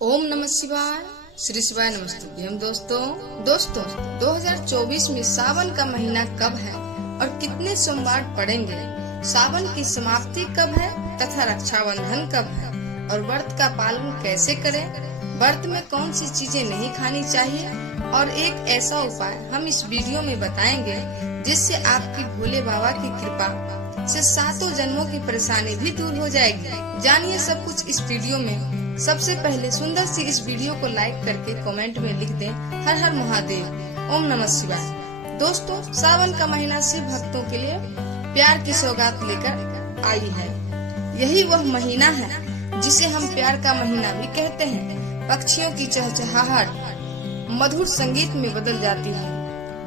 ओम नमः शिवाय। श्री शिवाय नमस्तुभ्यम। दोस्तों 2024 में सावन का महीना कब है और कितने सोमवार पड़ेंगे, सावन की समाप्ति कब है तथा रक्षाबंधन कब है और व्रत का पालन कैसे करें, व्रत में कौन सी चीजें नहीं खानी चाहिए और एक ऐसा उपाय हम इस वीडियो में बताएंगे जिससे आपकी भोले बाबा की कृपा से सातों जन्मों की परेशानी भी दूर हो जाएगी। जानिए सब कुछ इस वीडियो में। सबसे पहले सुंदर सी इस वीडियो को लाइक करके कमेंट में लिख दें हर हर महादेव, ओम नमः शिवाय। दोस्तों सावन का महीना शिव भक्तों के लिए प्यार की सौगात लेकर आई है। यही वह महीना है जिसे हम प्यार का महीना भी कहते हैं। पक्षियों की चहचहाहट मधुर संगीत में बदल जाती है,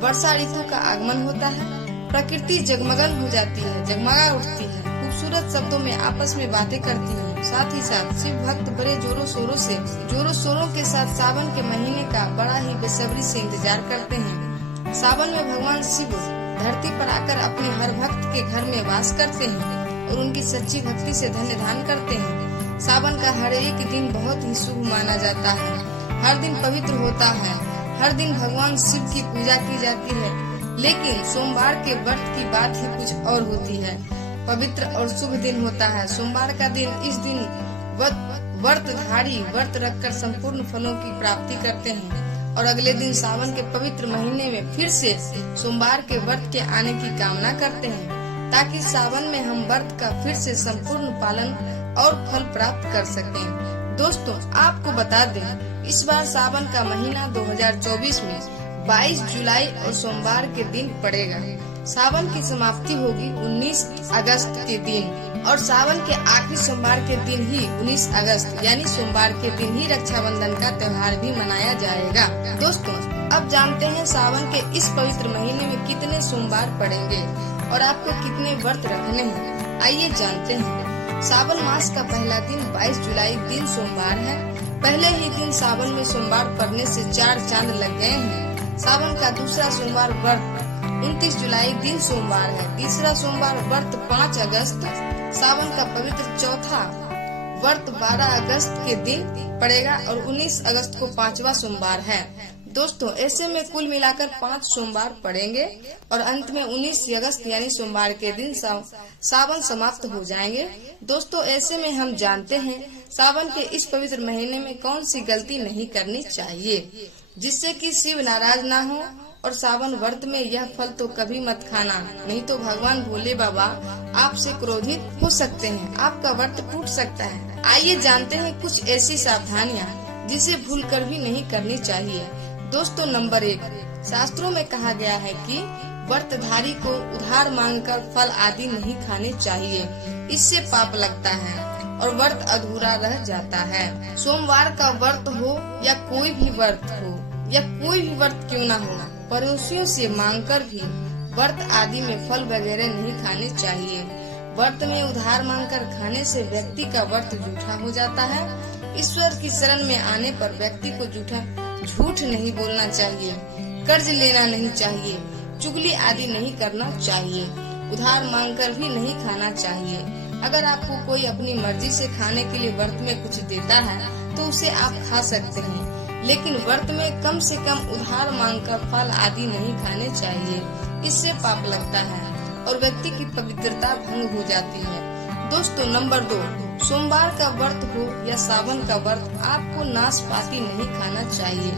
वर्षा ऋतु का आगमन होता है, प्रकृति जगमगन हो जाती है, जगमगा उठती है, खूबसूरत शब्दों में आपस में बातें करती हैं। साथ ही साथ शिव भक्त बड़े जोरों शोरों के साथ सावन के महीने का बड़ा ही बेसब्री से इंतजार करते हैं। सावन में भगवान शिव धरती पर आकर अपने हर भक्त के घर में वास करते हैं और उनकी सच्ची भक्ति से धन्य धान करते हैं। सावन का हर एक दिन बहुत ही शुभ माना जाता है, हर दिन पवित्र होता है, हर दिन भगवान शिव की पूजा की जाती है। लेकिन सोमवार के व्रत की बात ही कुछ और होती है। पवित्र और शुभ दिन होता है सोमवार का दिन। इस दिन व्रतधारी व्रत रखकर संपूर्ण फलों की प्राप्ति करते हैं और अगले दिन सावन के पवित्र महीने में फिर से सोमवार के व्रत के आने की कामना करते हैं ताकि सावन में हम व्रत का फिर से संपूर्ण पालन और फल प्राप्त कर सकें। दोस्तों आपको बता दें, इस बार सावन का महीना 2024 में 22 जुलाई और सोमवार के दिन पड़ेगा। सावन की समाप्ति होगी 19 अगस्त के दिन और सावन के आखिरी सोमवार के दिन ही 19 अगस्त यानी सोमवार के दिन ही रक्षाबंधन का त्योहार भी मनाया जाएगा। दोस्तों अब जानते हैं सावन के इस पवित्र महीने में कितने सोमवार पड़ेंगे और आपको कितने व्रत रखने हैं। आइए जानते हैं। सावन मास का पहला दिन 22 जुलाई दिन सोमवार है। पहले ही दिन सावन में सोमवार पड़ने से 4 चांद लग गए हैं। सावन का दूसरा सोमवार व्रत 29 जुलाई दिन सोमवार है। तीसरा सोमवार व्रत 5 अगस्त। सावन का पवित्र चौथा व्रत 12 अगस्त के दिन पड़ेगा और 19 अगस्त को 5वां सोमवार है। दोस्तों ऐसे में कुल मिलाकर 5 सोमवार पड़ेंगे और अंत में 19 अगस्त यानी सोमवार के दिन सावन समाप्त हो जाएंगे। दोस्तों ऐसे में हम जानते हैं सावन के इस पवित्र महीने में कौन सी गलती नहीं करनी चाहिए जिससे कि शिव नाराज ना हो। और सावन व्रत में यह फल तो कभी मत खाना, नहीं तो भगवान भोले बाबा आपसे क्रोधित हो सकते हैं, आपका व्रत टूट सकता है। आइए जानते हैं कुछ ऐसी सावधानियां जिसे भूलकर भी नहीं करनी चाहिए। दोस्तों नंबर 1, शास्त्रों में कहा गया है कि व्रतधारी को उधार मांगकर फल आदि नहीं खाने चाहिए, इससे पाप लगता है और व्रत अधूरा रह जाता है। सोमवार का व्रत हो या कोई भी व्रत हो या कोई भी व्रत क्यों ना हो, पड़ोसियों से मांगकर भी व्रत आदि में फल वगैरह नहीं खाने चाहिए। व्रत में उधार मांगकर खाने से व्यक्ति का व्रत झूठा हो जाता है। ईश्वर की शरण में आने पर व्यक्ति को झूठ नहीं बोलना चाहिए, कर्ज लेना नहीं चाहिए, चुगली आदि नहीं करना चाहिए, उधार मांगकर भी नहीं खाना चाहिए। अगर आपको कोई अपनी मर्जी से खाने के लिए व्रत में कुछ देता है तो उसे आप खा सकते हैं, लेकिन व्रत में कम से कम उधार मांगकर फल आदि नहीं खाने चाहिए, इससे पाप लगता है और व्यक्ति की पवित्रता भंग हो जाती है। दोस्तों नंबर 2, सोमवार का व्रत हो या सावन का व्रत, आपको नाशपाती नहीं खाना चाहिए।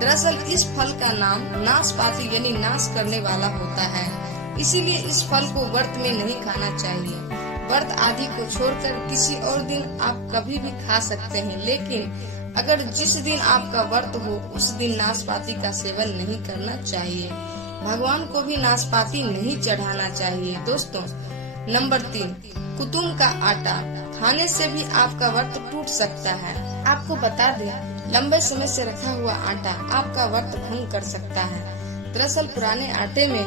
दरअसल इस फल का नाम नाशपाती यानी नाश करने वाला होता है, इसीलिए इस फल को व्रत में नहीं खाना चाहिए। व्रत आदि को छोड़कर किसी और दिन आप कभी भी खा सकते हैं, लेकिन अगर जिस दिन आपका व्रत हो उस दिन नाशपाती का सेवन नहीं करना चाहिए। भगवान को भी नाशपाती नहीं चढ़ाना चाहिए। दोस्तों नंबर 3, कुतुम का आटा खाने से भी आपका व्रत टूट सकता है। आपको बता दें लंबे समय से रखा हुआ आटा आपका व्रत भंग कर सकता है। दरअसल पुराने आटे में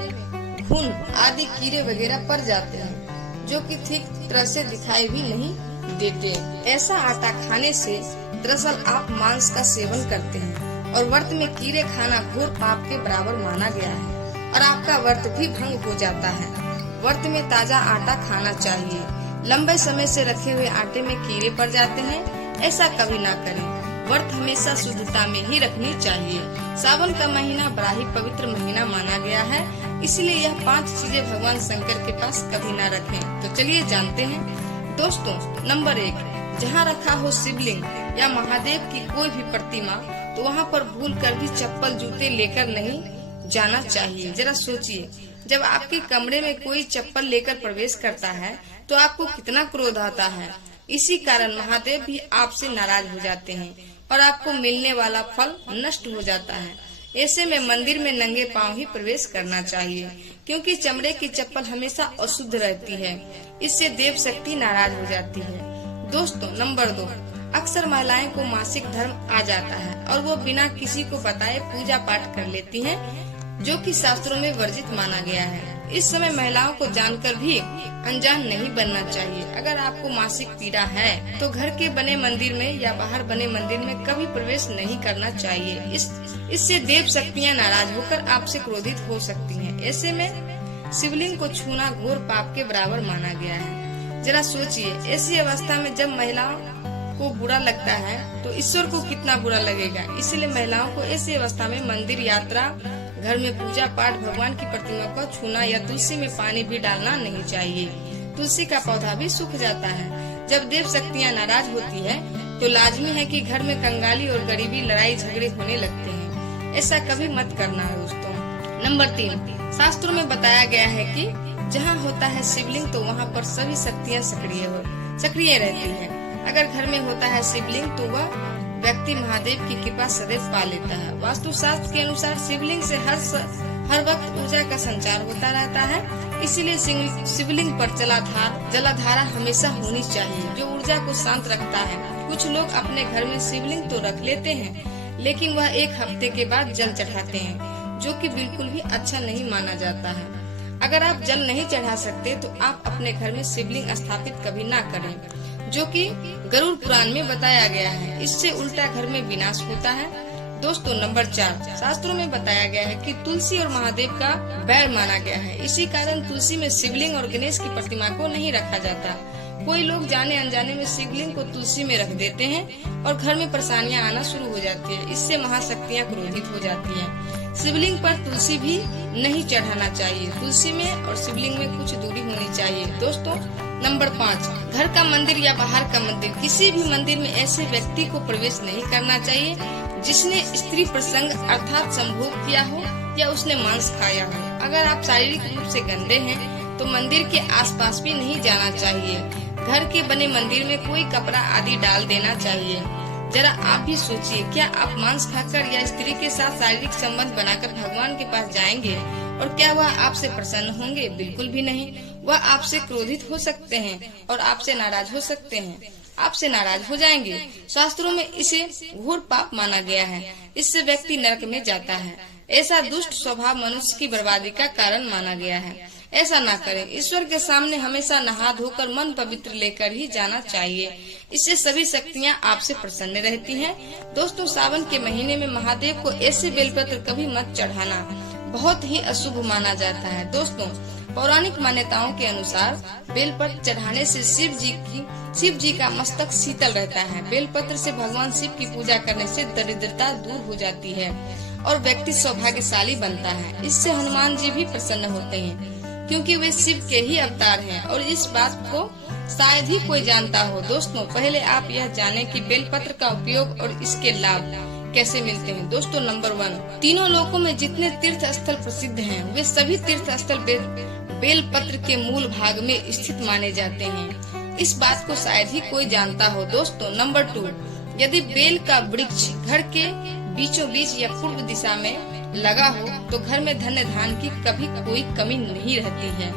घुन आदि कीड़े वगैरह पड़ जाते हैं जो कि ठीक तरह से दिखाई भी नहीं देते। ऐसा आटा खाने से दरअसल आप मांस का सेवन करते हैं और व्रत में कीड़े खाना घोर पाप के बराबर माना गया है और आपका व्रत भी भंग हो जाता है। व्रत में ताजा आटा खाना चाहिए। लंबे समय से रखे हुए आटे में कीड़े पड़ जाते हैं, ऐसा कभी ना करें। व्रत हमेशा शुद्धता में ही रखनी चाहिए। सावन का महीना बड़ा ही पवित्र महीना माना गया है, इसलिए यह 5 चीजें भगवान शंकर के पास कभी न रखें। तो चलिए जानते हैं दोस्तों। नंबर 1, जहाँ रखा हो शिवलिंग या महादेव की कोई भी प्रतिमा, तो वहाँ पर भूल कर भी चप्पल जूते लेकर नहीं जाना चाहिए। जरा सोचिए, जब आपके कमरे में कोई चप्पल लेकर प्रवेश करता है तो आपको कितना क्रोध आता है। इसी कारण महादेव भी आपसे नाराज हो जाते हैं और आपको मिलने वाला फल नष्ट हो जाता है। ऐसे में मंदिर में नंगे पांव ही प्रवेश करना चाहिए, क्योंकि चमड़े की चप्पल हमेशा अशुद्ध रहती है। इससे देव शक्ति नाराज हो जाती है। दोस्तों नंबर 2, अक्सर महिलाएं को मासिक धर्म आ जाता है और वो बिना किसी को बताए पूजा पाठ कर लेती हैं, जो कि शास्त्रों में वर्जित माना गया है। इस समय महिलाओं को जानकर भी अनजान नहीं बनना चाहिए। अगर आपको मासिक पीड़ा है तो घर के बने मंदिर में या बाहर बने मंदिर में कभी प्रवेश नहीं करना चाहिए। इससे देव शक्तियाँ नाराज होकर आपसे क्रोधित हो सकती हैं। ऐसे में शिवलिंग को छूना घोर पाप के बराबर माना गया है। जरा सोचिए, ऐसी अवस्था में जब महिलाओं को बुरा लगता है तो ईश्वर को कितना बुरा लगेगा। इसलिए महिलाओं को ऐसी अवस्था में मंदिर यात्रा, घर में पूजा पाठ, भगवान की प्रतिमा को छूना या तुलसी में पानी भी डालना नहीं चाहिए। तुलसी का पौधा भी सूख जाता है। जब देव शक्तियाँ नाराज होती है तो लाजमी है कि घर में कंगाली और गरीबी, लड़ाई झगड़े होने लगते हैं। ऐसा कभी मत करना है दोस्तों। नंबर 3, शास्त्रों में बताया गया है कि जहाँ होता है शिवलिंग तो वहाँ पर सभी शक्तियाँ सक्रिय रहती है। अगर घर में होता है शिवलिंग तो वह व्यक्ति महादेव की कृपा सदैव पा लेता है। वास्तु शास्त्र के अनुसार शिवलिंग से हर वक्त ऊर्जा का संचार होता रहता है। इसीलिए शिवलिंग पर जलाधारा हमेशा होनी चाहिए, जो ऊर्जा को शांत रखता है। कुछ लोग अपने घर में शिवलिंग तो रख लेते हैं, लेकिन वह 1 हफ्ते के बाद जल चढ़ाते हैं, जो कि बिल्कुल भी अच्छा नहीं माना जाता है। अगर आप जल नहीं चढ़ा सकते तो आप अपने घर में शिवलिंग स्थापित कभी ना करें, जो कि गरुड़ पुराण में बताया गया है। इससे उल्टा घर में विनाश होता है। दोस्तों नंबर 4, शास्त्रों में बताया गया है कि तुलसी और महादेव का बैर माना गया है। इसी कारण तुलसी में शिवलिंग और गणेश की प्रतिमा को नहीं रखा जाता। कोई लोग जाने अनजाने में शिवलिंग को तुलसी में रख देते हैं और घर में परेशानियां आना शुरू हो जाती है। इससे महाशक्तियां क्रोधित हो जाती हैं। शिवलिंग पर तुलसी भी नहीं चढ़ाना चाहिए। तुलसी में और शिवलिंग में कुछ दूरी होनी चाहिए। दोस्तों नंबर 5, घर का मंदिर या बाहर का मंदिर, किसी भी मंदिर में ऐसे व्यक्ति को प्रवेश नहीं करना चाहिए जिसने स्त्री प्रसंग अर्थात संभोग किया हो या उसने मांस खाया हो। अगर आप शारीरिक रूप से गंदे हैं तो मंदिर के आसपास भी नहीं जाना चाहिए। घर के बने मंदिर में कोई कपड़ा आदि डाल देना चाहिए। जरा आप भी सोचिए, क्या आप मांस खाकर या स्त्री के साथ शारीरिक संबंध बनाकर भगवान के पास जाएंगे और क्या वह आपसे प्रसन्न होंगे? बिल्कुल भी नहीं। वह आपसे क्रोधित हो सकते हैं और आपसे नाराज हो सकते हैं, आपसे नाराज हो जाएंगे। शास्त्रों में इसे घोर पाप माना गया है। इससे व्यक्ति नरक में जाता है। ऐसा दुष्ट स्वभाव मनुष्य की बर्बादी का कारण माना गया है। ऐसा ना करें। ईश्वर के सामने हमेशा नहा धोकर मन पवित्र लेकर ही जाना चाहिए। इससे सभी शक्तियाँ आपसे प्रसन्न रहती हैं। दोस्तों सावन के महीने में महादेव को ऐसे बेलपत्र कभी मत चढ़ाना, बहुत ही अशुभ माना जाता है। दोस्तों पौराणिक मान्यताओं के अनुसार बेलपत्र चढ़ाने से शिव जी का मस्तक शीतल रहता है। बेलपत्र से भगवान शिव की पूजा करने से दरिद्रता दूर हो जाती है और व्यक्ति सौभाग्यशाली बनता है। इससे हनुमान जी भी प्रसन्न होते हैं, क्योंकि वे शिव के ही अवतार हैं और इस बात को शायद ही कोई जानता हो। दोस्तों पहले आप यह जानें कि बेलपत्र का उपयोग और इसके लाभ कैसे मिलते हैं। दोस्तों नंबर 1, तीनों लोकों में जितने तीर्थ स्थल प्रसिद्ध हैं वे सभी तीर्थ स्थल बेलपत्र के मूल भाग में स्थित माने जाते हैं। इस बात को शायद ही कोई जानता हो। दोस्तों नंबर 2, यदि बेल का वृक्ष घर के बीचों बीच या पूर्व दिशा में लगा हो तो घर में धन धान की कभी कोई कमी नहीं रहती है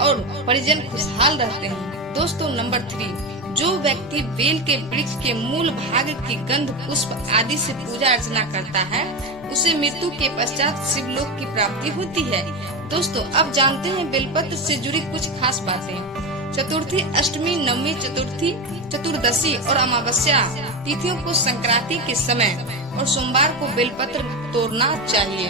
और परिजन खुशहाल रहते हैं। दोस्तों नंबर 3, जो व्यक्ति बेल के वृक्ष के मूल भाग की गंध पुष्प आदि से पूजा अर्चना करता है उसे मृत्यु के पश्चात शिवलोक की प्राप्ति होती है। दोस्तों अब जानते हैं बेलपत्र से जुड़ी कुछ खास बातें। चतुर्थी, अष्टमी, नवमी, चतुर्थी, चतुर्दशी और अमावस्या तिथियों को संक्रांति के समय और सोमवार को बेलपत्र तोड़ना चाहिए।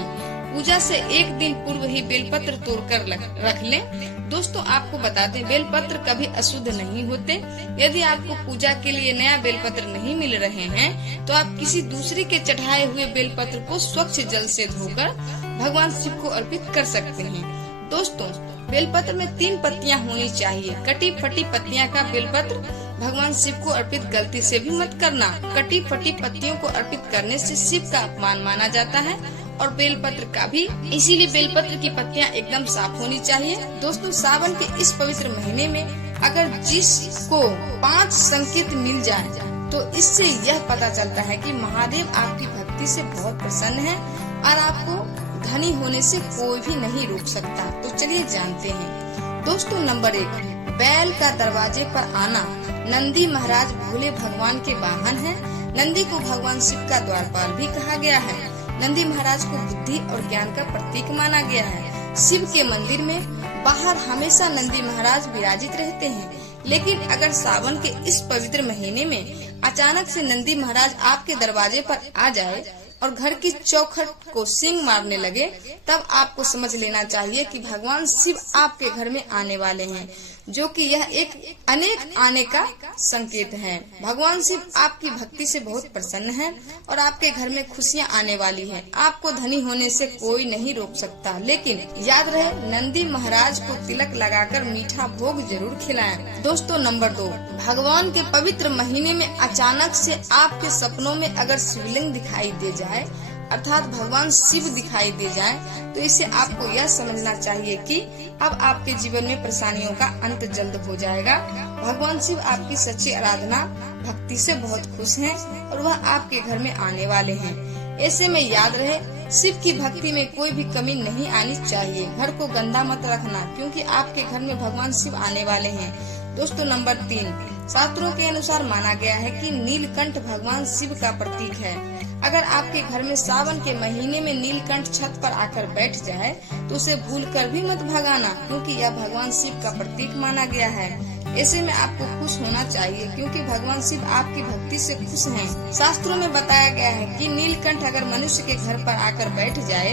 पूजा से एक दिन पूर्व ही बेलपत्र तोड़कर रख लें। दोस्तों आपको बता दें, बेलपत्र कभी अशुद्ध नहीं होते। यदि आपको पूजा के लिए नया बेलपत्र नहीं मिल रहे हैं तो आप किसी दूसरे के चढ़ाए हुए बेलपत्र को स्वच्छ जल से धोकर भगवान शिव को अर्पित कर सकते हैं। दोस्तों बेलपत्र में 3 पत्तियां होनी चाहिए। कटी फटी पत्तियां का बेलपत्र भगवान शिव को अर्पित गलती से भी मत करना। कटी फटी पत्तियों को अर्पित करने से शिव का अपमान माना जाता है और बेलपत्र का भी, इसीलिए बेलपत्र की पत्तियां एकदम साफ होनी चाहिए। दोस्तों सावन के इस पवित्र महीने में अगर जिसको 5 संकेत मिल जाए तो इससे यह पता चलता है कि महादेव आपकी भक्ति से बहुत प्रसन्न है और आपको धनी होने से कोई भी नहीं रोक सकता। तो चलिए जानते हैं। दोस्तों नंबर 1, बैल का दरवाजे पर आना। नंदी महाराज भोले भगवान के वाहन हैं। नंदी को भगवान शिव का द्वारपाल भी कहा गया है। नंदी महाराज को बुद्धि और ज्ञान का प्रतीक माना गया है। शिव के मंदिर में बाहर हमेशा नंदी महाराज विराजित रहते हैं, लेकिन अगर सावन के इस पवित्र महीने में अचानक से नंदी महाराज आपके दरवाजे पर आ जाए और घर की चौखट को सींग मारने लगे, तब आपको समझ लेना चाहिए कि भगवान शिव आपके घर में आने वाले हैं, जो कि यह एक अनेक आने का संकेत है। भगवान शिव आपकी भक्ति से बहुत प्रसन्न हैं और आपके घर में खुशियां आने वाली हैं। आपको धनी होने से कोई नहीं रोक सकता, लेकिन याद रहे नंदी महाराज को तिलक लगाकर मीठा भोग जरूर खिलाएं। दोस्तों नंबर 2, भगवान के पवित्र महीने में अचानक से आपके सपनों में अगर शिवलिंग दिखाई दे जाए, अर्थात भगवान शिव दिखाई दे जाए, तो इससे आपको यह समझना चाहिए कि अब आपके जीवन में परेशानियों का अंत जल्द हो जाएगा। भगवान शिव आपकी सच्ची आराधना भक्ति से बहुत खुश हैं और वह आपके घर में आने वाले हैं। ऐसे में याद रहे शिव की भक्ति में कोई भी कमी नहीं आनी चाहिए। घर को गंदा मत रखना, क्योंकि आपके घर में भगवान शिव आने वाले हैं। दोस्तों नंबर 3, शास्त्रों के अनुसार माना गया है कि नीलकंठ भगवान शिव का प्रतीक है। अगर आपके घर में सावन के महीने में नीलकंठ छत पर आकर बैठ जाए तो उसे भूलकर भी मत भगाना, क्योंकि यह भगवान शिव का प्रतीक माना गया है। ऐसे में आपको खुश होना चाहिए, क्योंकि भगवान शिव आपकी भक्ति से खुश हैं। शास्त्रों में बताया गया है कि नीलकंठ अगर मनुष्य के घर पर आकर बैठ जाए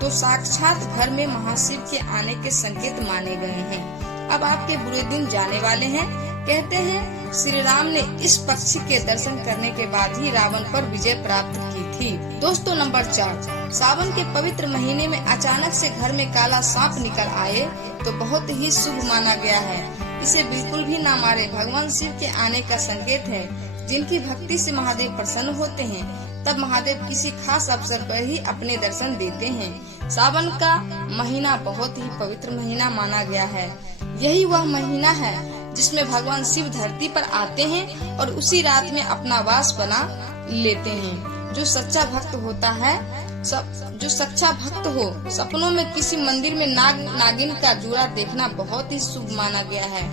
तो साक्षात घर में महाशिव के आने के संकेत माने गए हैं। अब आपके बुरे दिन जाने वाले हैं। कहते हैं श्री राम ने इस पक्षी के दर्शन करने के बाद ही रावण पर विजय प्राप्त की थी। दोस्तों नंबर 4, सावन के पवित्र महीने में अचानक से घर में काला सांप निकल आए तो बहुत ही शुभ माना गया है। इसे बिल्कुल भी ना मारे। भगवान शिव के आने का संकेत है। जिनकी भक्ति से महादेव प्रसन्न होते हैं, तब महादेव किसी खास अवसर पर ही अपने दर्शन देते हैं। सावन का महीना बहुत ही पवित्र महीना माना गया है। यही वह महीना है जिसमें भगवान शिव धरती पर आते हैं और उसी रात में अपना वास बना लेते हैं। जो सच्चा भक्त होता है, जो सच्चा भक्त हो, सपनों में किसी मंदिर में नाग नागिन का जोड़ा देखना बहुत ही शुभ माना गया है।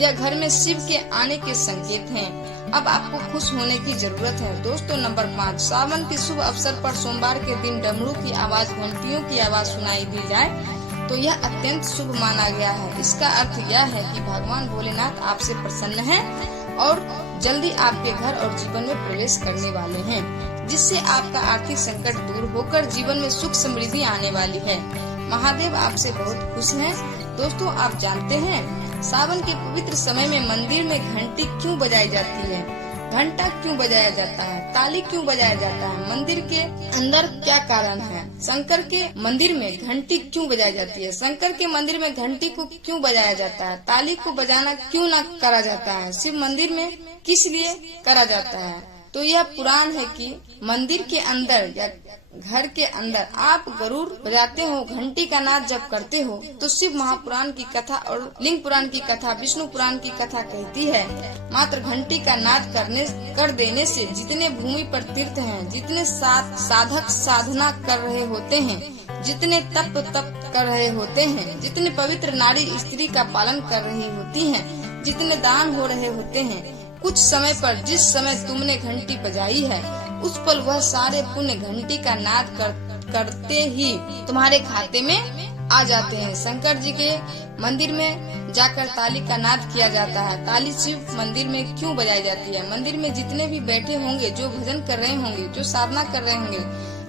यह घर में शिव के आने के संकेत हैं। अब आपको खुश होने की जरूरत है। दोस्तों नंबर 5, सावन के शुभ अवसर पर सोमवार के दिन डमरू की आवाज, घंटियों की आवाज सुनाई दी जाए तो यह अत्यंत शुभ माना गया है। इसका अर्थ यह है कि भगवान भोलेनाथ आपसे प्रसन्न हैं और जल्दी आपके घर और जीवन में प्रवेश करने वाले हैं, जिससे आपका आर्थिक संकट दूर होकर जीवन में सुख समृद्धि आने वाली है। महादेव आपसे बहुत खुश हैं। दोस्तों आप जानते हैं सावन के पवित्र समय में मंदिर में घंटी क्यों बजाई जाती है? घंटा क्यों बजाया जाता है? ताली क्यों बजाया जाता है? मंदिर के अंदर क्या कारण है? शंकर के मंदिर में घंटी क्यों बजाई जाती है? शंकर के मंदिर में घंटी को क्यों बजाया जाता है? ताली को बजाना क्यों न करा जाता है? शिव मंदिर में किस लिए करा जाता है? तो यह पुराण है कि मंदिर के अंदर या घर के अंदर आप गरुड़ बजाते हो, घंटी का नाद जब करते हो, तो शिव महापुराण की कथा और लिंग पुराण की कथा, विष्णु पुराण की कथा कहती है मात्र घंटी का नाद कर देने से जितने भूमि पर तीर्थ हैं, जितने साधक साधना कर रहे होते हैं, जितने तप कर रहे होते हैं, जितने पवित्र नारी स्त्री का पालन कर रही होती हैं, जितने दान हो रहे होते हैं, कुछ समय पर जिस समय तुमने घंटी बजाई है उस पर वह सारे पुण्य घंटी का नाद करते ही तुम्हारे खाते में आ जाते हैं। शंकर जी के मंदिर में जाकर ताली का नाद किया जाता है। ताली शिव मंदिर में क्यों बजाई जाती है? मंदिर में जितने भी बैठे होंगे, जो भजन कर रहे होंगे, जो साधना कर रहे होंगे,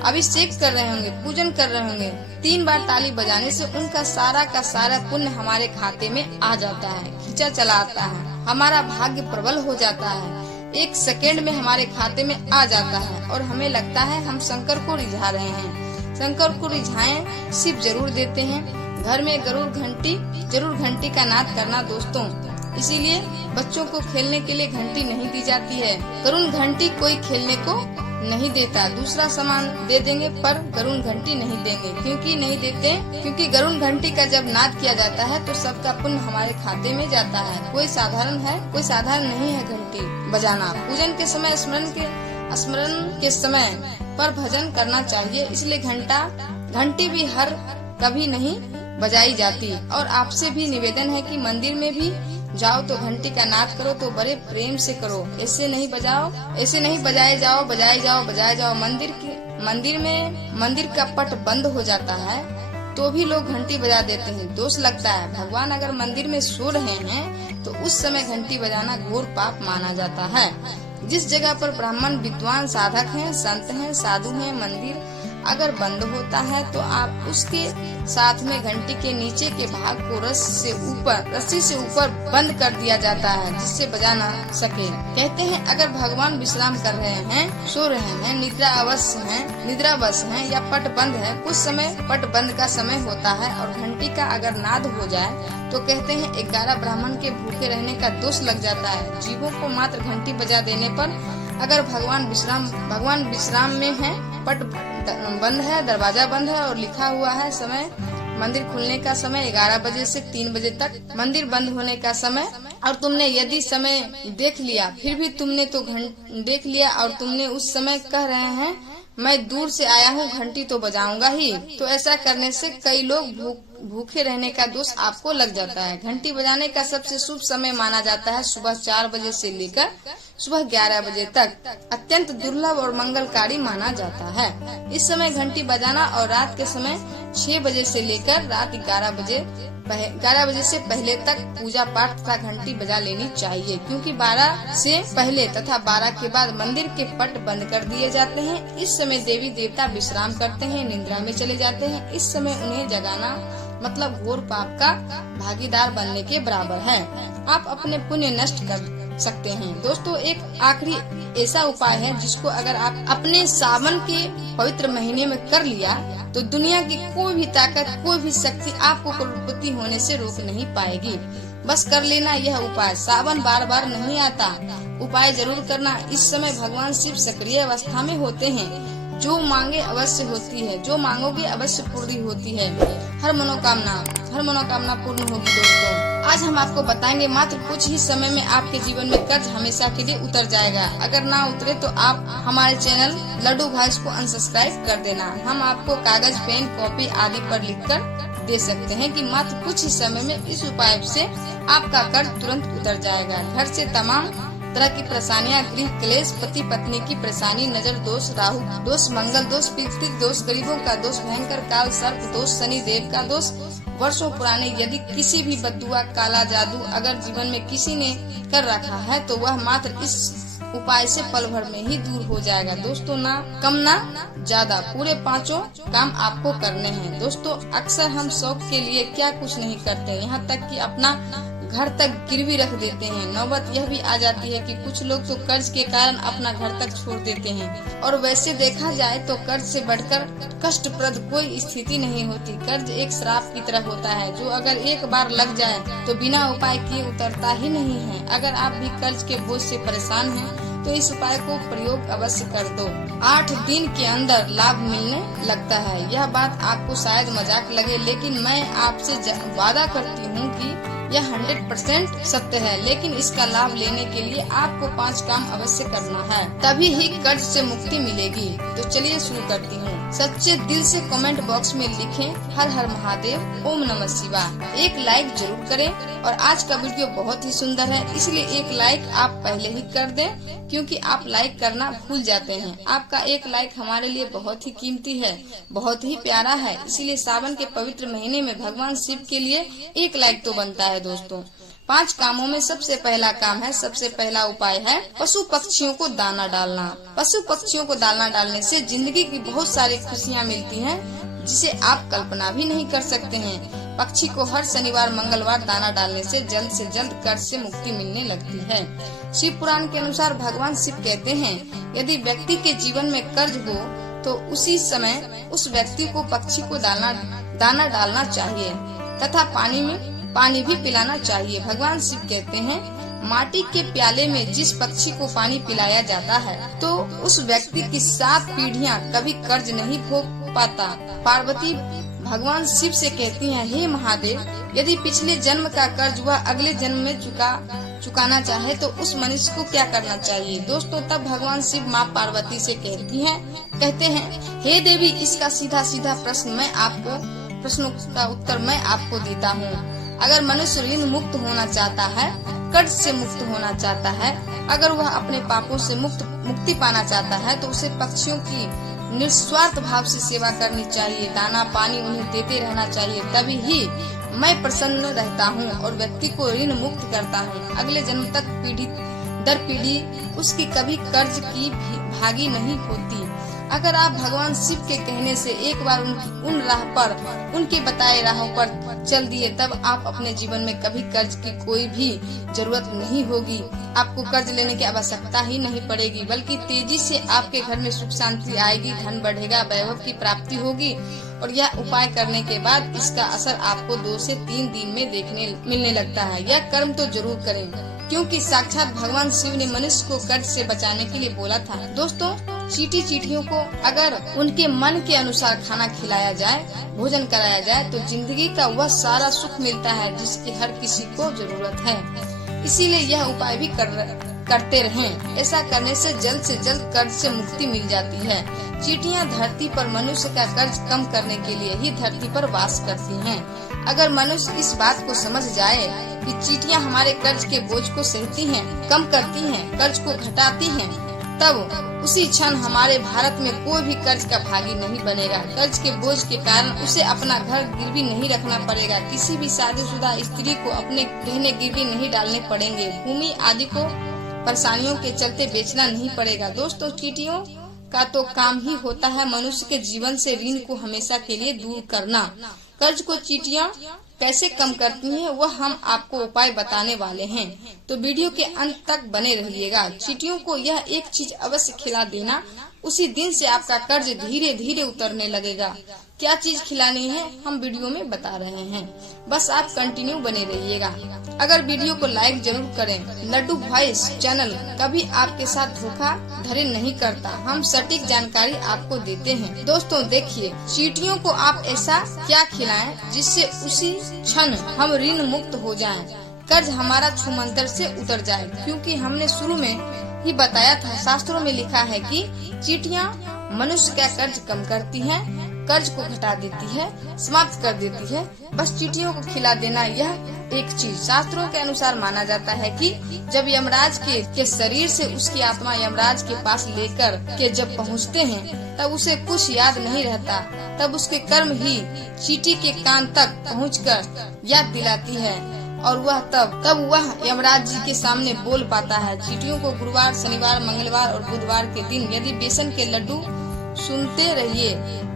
अभिषेक कर रहे होंगे, पूजन कर रहे होंगे। 3 बार ताली बजाने से उनका सारा का सारा पुण्य हमारे खाते में आ जाता है, खींचा चला आता है, हमारा भाग्य प्रबल हो जाता है, 1 सेकेंड में हमारे खाते में आ जाता है और हमें लगता है हम शंकर को रिझा रहे हैं। शंकर को रिझाएं, शिव जरूर देते हैं। घर में जरूर घंटी का नाद करना दोस्तों। इसीलिए बच्चों को खेलने के लिए घंटी नहीं दी जाती है। गरुड़ घंटी कोई खेलने को नहीं देता, दूसरा सामान दे देंगे पर गरुड़ घंटी नहीं देंगे। क्योंकि गरुड़ घंटी का जब नाद किया जाता है तो सबका पुण्य हमारे खाते में जाता है। कोई साधारण नहीं है घंटी बजाना। पूजन के समय स्मरण के समय पर भजन करना चाहिए, इसलिए घंटी भी हर कभी नहीं बजाई जाती। और आपसे भी निवेदन है कि मंदिर में भी जाओ तो घंटी का नाद करो तो बड़े प्रेम से करो, ऐसे नहीं बजाए जाओ। मंदिर का पट बंद हो जाता है तो भी लोग घंटी बजा देते हैं, दोष लगता है। भगवान अगर मंदिर में सो रहे हैं तो उस समय घंटी बजाना घोर पाप माना जाता है। जिस जगह पर ब्राह्मण विद्वान साधक हैं, संत हैं, साधु हैं, मंदिर अगर बंद होता है तो आप उसके साथ में घंटी के नीचे के भाग को रस्सी से ऊपर बंद कर दिया जाता है, जिससे बजा ना सके। कहते हैं अगर भगवान विश्राम कर रहे हैं, सो रहे हैं, निद्रावश हैं या पट बंद है, कुछ समय पट बंद का समय होता है और घंटी का अगर नाद हो जाए तो कहते हैं 11 ब्राह्मण के भूखे रहने का दोष लग जाता है। जीवों को मात्र घंटी बजा देने पर अगर भगवान विश्राम में है, पट बंद है, दरवाजा बंद है और लिखा हुआ है समय मंदिर खुलने का समय 11 बजे से 3 बजे तक, मंदिर बंद होने का समय, और तुमने यदि समय देख लिया फिर भी तुमने तो देख लिया और तुमने उस समय कह रहे हैं मैं दूर से आया हूँ, घंटी तो बजाऊंगा ही, तो ऐसा करने से कई लोग भूखे रहने का दोष आपको लग जाता है। घंटी बजाने का सबसे शुभ समय माना जाता है सुबह 4 बजे से लेकर सुबह 11 बजे तक, अत्यंत दुर्लभ और मंगलकारी माना जाता है। इस समय घंटी बजाना और रात के समय 6 बजे से लेकर रात 11 बजे से पहले तक पूजा पाठ तथा घंटी बजा लेनी चाहिए, क्योंकि 12 से पहले तथा 12 के बाद मंदिर के पट बंद कर दिए जाते हैं। इस समय देवी देवता विश्राम करते हैं, निद्रा में चले जाते हैं। इस समय उन्हें जगाना मतलब घोर पाप का भागीदार बनने के बराबर है। आप अपने पुण्य नष्ट कर सकते हैं। दोस्तों, एक आखिरी ऐसा उपाय है जिसको अगर आप अपने सावन के पवित्र महीने में कर लिया तो दुनिया की कोई भी ताकत, कोई भी शक्ति आपको करोड़पति होने से रोक नहीं पाएगी। बस कर लेना यह उपाय। सावन बार बार नहीं आता, उपाय जरूर करना। इस समय भगवान शिव सक्रिय अवस्था में होते हैं। जो मांगे अवश्य होती है, जो मांगोगे अवश्य पूरी होती है। हर मनोकामना पूर्ण होगी। दोस्तों, आज हम आपको बताएंगे मात्र कुछ ही समय में आपके जीवन में कर्ज हमेशा के लिए उतर जाएगा। अगर ना उतरे तो आप हमारे चैनल लड्डू भाई को अनसब्सक्राइब कर देना। हम आपको कागज, पेन, कॉपी आदि पर लिखकर दे सकते हैं कि मात्र कुछ ही समय में इस उपाय से आपका कर्ज तुरंत उतर जाएगा। घर से तमाम तरह की परेशानियां, गृह क्लेश, पति पत्नी की परेशानी, नजर दोष, राहु दोष, मंगल दोष, पितृ दोष, गरीबों का दोष, भयंकर काल सर्प दोष, शनि देव का दोष, वर्षों पुराने यदि किसी भी बद्दुआ, काला जादू अगर जीवन में किसी ने कर रखा है तो वह मात्र इस उपाय से पल भर में ही दूर हो जाएगा। दोस्तों, ना कम ना ज्यादा, पूरे 5 काम आपको करने हैं। दोस्तों, अक्सर हम शौक के लिए क्या कुछ नहीं करते, यहाँ तक कि अपना घर तक गिरवी रख देते हैं। नौबत यह भी आ जाती है कि कुछ लोग तो कर्ज के कारण अपना घर तक छोड़ देते हैं। और वैसे देखा जाए तो कर्ज से बढ़कर कष्टप्रद कोई स्थिति नहीं होती। कर्ज एक श्राप की तरह होता है जो अगर एक बार लग जाए तो बिना उपाय किए उतरता ही नहीं है। अगर आप भी कर्ज के बोझ से परेशान हैं तो इस उपाय को प्रयोग अवश्य कर दो। 8 दिन के अंदर लाभ मिलने लगता है। यह बात आपको शायद मजाक लगे, लेकिन मैं आपसे वादा करती हूँ कि यह 100% सत्य है। लेकिन इसका लाभ लेने के लिए आपको 5 काम अवश्य करना है, तभी ही कर्ज से मुक्ति मिलेगी। तो चलिए शुरू करती हूँ। सच्चे दिल से कमेंट बॉक्स में लिखें हर हर महादेव, ओम नमः शिवाय। एक लाइक जरूर करें। और आज का वीडियो बहुत ही सुंदर है, इसलिए एक लाइक आप पहले ही कर दें, क्योंकि आप लाइक करना भूल जाते हैं। आपका एक लाइक हमारे लिए बहुत ही कीमती है, बहुत ही प्यारा है। इसीलिए सावन के पवित्र महीने में भगवान शिव के लिए एक लाइक तो बनता है। दोस्तों, 5 कामों में सबसे पहला काम है, सबसे पहला उपाय है पशु पक्षियों को दाना डालना। पशु पक्षियों को दाना डालने से जिंदगी की बहुत सारी खुशियाँ मिलती हैं, जिसे आप कल्पना भी नहीं कर सकते हैं। पक्षी को हर शनिवार मंगलवार दाना डालने से जल्द कर्ज से मुक्ति मिलने लगती है। शिव पुराण के अनुसार भगवान शिव कहते हैं, यदि व्यक्ति के जीवन में कर्ज हो तो उसी समय उस व्यक्ति को पक्षी को दाना डालना चाहिए तथा पानी भी पिलाना चाहिए। भगवान शिव कहते हैं, माटी के प्याले में जिस पक्षी को पानी पिलाया जाता है तो उस व्यक्ति की 7 पीढ़ियां कभी कर्ज नहीं भोग पाता। पार्वती भगवान शिव से कहती हैं, हे महादेव, यदि पिछले जन्म का कर्ज वह अगले जन्म में चुकाना चाहे तो उस मनुष्य को क्या करना चाहिए। दोस्तों, तब भगवान शिव माँ पार्वती से कहते हैं, हे देवी, इसका सीधा प्रश्नों का उत्तर मैं आपको देता हूँ। अगर मनुष्य ऋण मुक्त होना चाहता है, कर्ज से मुक्त होना चाहता है, अगर वह अपने पापों से मुक्ति पाना चाहता है तो उसे पक्षियों की निस्वार्थ भाव से सेवा करनी चाहिए, दाना पानी उन्हें देते रहना चाहिए। तभी ही मैं प्रसन्न रहता हूँ और व्यक्ति को ऋण मुक्त करता हूँ। अगले जन्म तक पीढ़ी दर पीढ़ी उसकी कभी कर्ज की भागी नहीं होती। अगर आप भगवान शिव के कहने से एक बार उन राह पर, उनके बताए राहों पर चल दिए, तब आप अपने जीवन में कभी कर्ज की कोई भी जरूरत नहीं होगी। आपको कर्ज लेने की आवश्यकता ही नहीं पड़ेगी, बल्कि तेजी से आपके घर में सुख शांति आएगी, धन बढ़ेगा, वैभव की प्राप्ति होगी। और यह उपाय करने के बाद इसका असर आपको 2 से 3 दिन में देखने मिलने लगता है। यह कर्म तो जरूर करें, क्योंकि साक्षात भगवान शिव ने मनुष्य को कर्ज से बचाने के लिए बोला था। दोस्तों, चींटियों को अगर उनके मन के अनुसार खाना खिलाया जाए, भोजन कराया जाए, तो जिंदगी का वह सारा सुख मिलता है जिसकी हर किसी को जरूरत है। इसीलिए यह उपाय भी करते रहें। ऐसा करने से जल्द कर्ज से मुक्ति मिल जाती है। चींटियां धरती पर मनुष्य का कर्ज कम करने के लिए ही धरती पर वास करती हैं। अगर मनुष्य इस बात को समझ जाए कि चींटियां हमारे कर्ज के बोझ को सहती हैं, कम करती हैं, कर्ज को घटाती हैं, तब उसी क्षण हमारे भारत में कोई भी कर्ज का भागी नहीं बनेगा। कर्ज के बोझ के कारण उसे अपना घर गिरवी नहीं रखना पड़ेगा। किसी भी शादीशुदा स्त्री को अपने गहने गिरवी नहीं डालने पड़ेंगे। भूमि आदि को परेशानियों के चलते बेचना नहीं पड़ेगा। दोस्तों, चींटियों का तो काम ही होता है मनुष्य के जीवन से ऋण को हमेशा के लिए दूर करना। कर्ज को चींटियां कैसे कम करती हैं, वह हम आपको उपाय बताने वाले हैं, तो वीडियो के अंत तक बने रहिएगा। चींटियों को यह एक चीज अवश्य खिला देना, उसी दिन से आपका कर्ज धीरे धीरे उतरने लगेगा। क्या चीज खिलानी है हम वीडियो में बता रहे हैं, बस आप कंटिन्यू बने रहिएगा। अगर वीडियो को लाइक जरूर करें। लड्डू वॉइस चैनल कभी आपके साथ धोखा धड़े नहीं करता, हम सटीक जानकारी आपको देते हैं। दोस्तों, देखिए, चींटियों को आप ऐसा क्या खिलाएं जिससे उसी क्षण हम ऋण मुक्त हो जाएं, कर्ज हमारा छूमंतर से उतर जाए। क्योंकि हमने शुरू में ही बताया था, शास्त्रों में लिखा है कि चींटियां मनुष्य का कर्ज कम करती हैं, कर्ज को घटा देती है, समाप्त कर देती है। बस चींटियों को खिला देना, यह एक चीज शास्त्रों के अनुसार माना जाता है कि जब यमराज के शरीर से उसकी आत्मा यमराज के पास लेकर के जब पहुंचते हैं, तब उसे कुछ याद नहीं रहता। तब उसके कर्म ही चींटी के कान तक पहुंचकर याद दिलाती है और वह तब वह यमराज जी के सामने बोल पाता है। चींटियों को गुरुवार, शनिवार, मंगलवार और बुधवार के दिन यदि बेसन के लड्डू सुनते रहिए।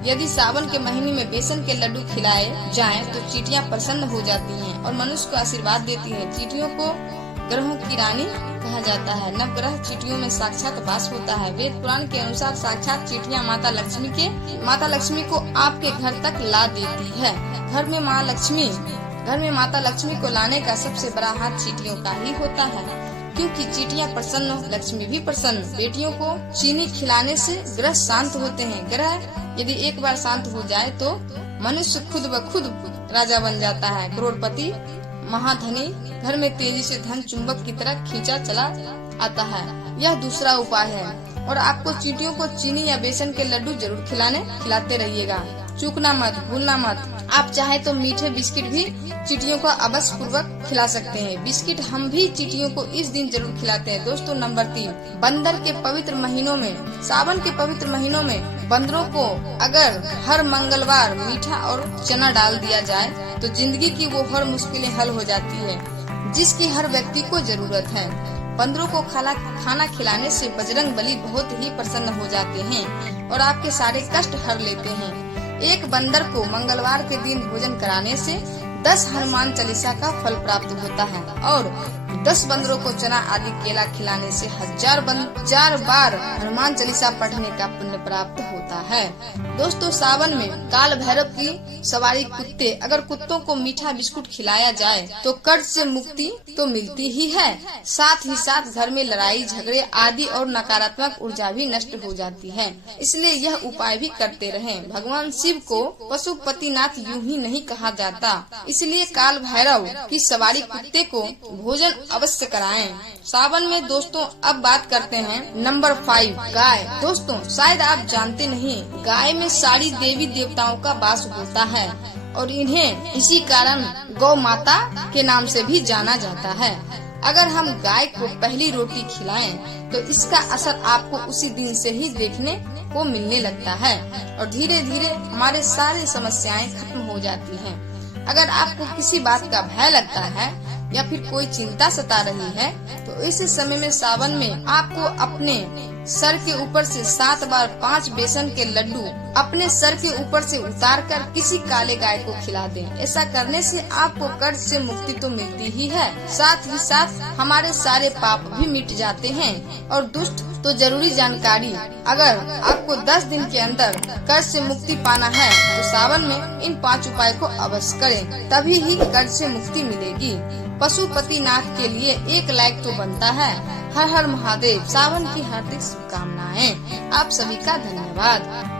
यदि सावन के महीने में बेसन के लड्डू खिलाए जाएं, तो चींटियां प्रसन्न हो जाती हैं और मनुष्य को आशीर्वाद देती हैं। चींटियों को ग्रहों की रानी कहा जाता है। नवग्रह चींटियों में साक्षात वास होता है। वेद पुराण के अनुसार साक्षात चींटियां माता लक्ष्मी को आपके घर तक ला देती है। घर में माता लक्ष्मी को लाने का सबसे बड़ा हाथ चींटियों का ही होता है, क्योंकि चींटियां प्रसन्न, लक्ष्मी भी प्रसन्न। बेटियों को चीनी खिलाने से ग्रह शांत होते हैं। ग्रह यदि एक बार शांत हो जाए तो मनुष्य खुद ब खुद राजा बन जाता है, करोड़पति, महाधनी। घर में तेजी से धन चुंबक की तरह खींचा चला आता है। यह दूसरा उपाय है। और आपको चींटियों को चीनी या बेसन के लड्डू जरूर खिलाते रहिएगा, चूकना मत, भूलना मत। आप चाहे तो मीठे बिस्किट भी चींटियों को अवश्य पूर्वक खिला सकते हैं। बिस्किट हम भी चींटियों को इस दिन जरूर खिलाते हैं। दोस्तों, नंबर 3, बंदर के पवित्र महीनों में, सावन के पवित्र महीनों में बंदरों को अगर हर मंगलवार मीठा और चना डाल दिया जाए तो जिंदगी की वो हर मुश्किलें हल हो जाती है। जिसकी हर व्यक्ति को जरूरत है। बंदरों को खाना खिलाने से बजरंग बली बहुत ही प्रसन्न हो जाते हैं और आपके सारे कष्ट हर लेते हैं। एक बंदर को मंगलवार के दिन भोजन कराने से 10 हनुमान चालीसा का फल प्राप्त होता है और 10 बंदरों को चना आदि केला खिलाने से 1000 बार हनुमान चालीसा पढ़ने का पुण्य प्राप्त होता है। दोस्तों, सावन में काल भैरव की सवारी कुत्ते, अगर कुत्तों को मीठा बिस्कुट खिलाया जाए तो कर्ज से मुक्ति तो मिलती ही है, साथ ही साथ घर में लड़ाई झगड़े आदि और नकारात्मक ऊर्जा भी नष्ट हो जाती है। इसलिए यह उपाय भी करते रहें। भगवान शिव को पशुपतिनाथ यूं ही नहीं कहा जाता, इसलिए काल भैरव की सवारी कुत्ते को भोजन अवश्य कराएं। सावन में दोस्तों अब बात करते हैं नंबर 5, गाय। दोस्तों, शायद आप जानते नहीं, गाय में सारी देवी देवताओं का वास होता है और इन्हें इसी कारण गौ माता के नाम से भी जाना जाता है। अगर हम गाय को पहली रोटी खिलाएं तो इसका असर आपको उसी दिन से ही देखने को मिलने लगता है और धीरे धीरे हमारे सारी समस्याएं खत्म हो जाती हैं। अगर आपको किसी बात का भय लगता है या फिर कोई चिंता सता रही है तो इस समय में सावन में आपको अपने सर के ऊपर से 7 बार 5 बेसन के लड्डू अपने सर के ऊपर से उतारकर किसी काले गाय को खिला दें। ऐसा करने से आपको कर्ज से मुक्ति तो मिलती ही है, साथ ही साथ हमारे सारे पाप भी मिट जाते हैं। और दुष्ट तो जरूरी जानकारी, अगर आपको 10 दिन के अंदर कर्ज से मुक्ति पाना है तो सावन में इन 5 उपाय को अवश्य करें, तभी ही कर्ज से मुक्ति मिलेगी। पशुपतिनाथ के लिए 1 लाइक तो बनता है। हर हर महादेव। सावन की हार्दिक शुभकामनाएं। आप सभी का धन्यवाद।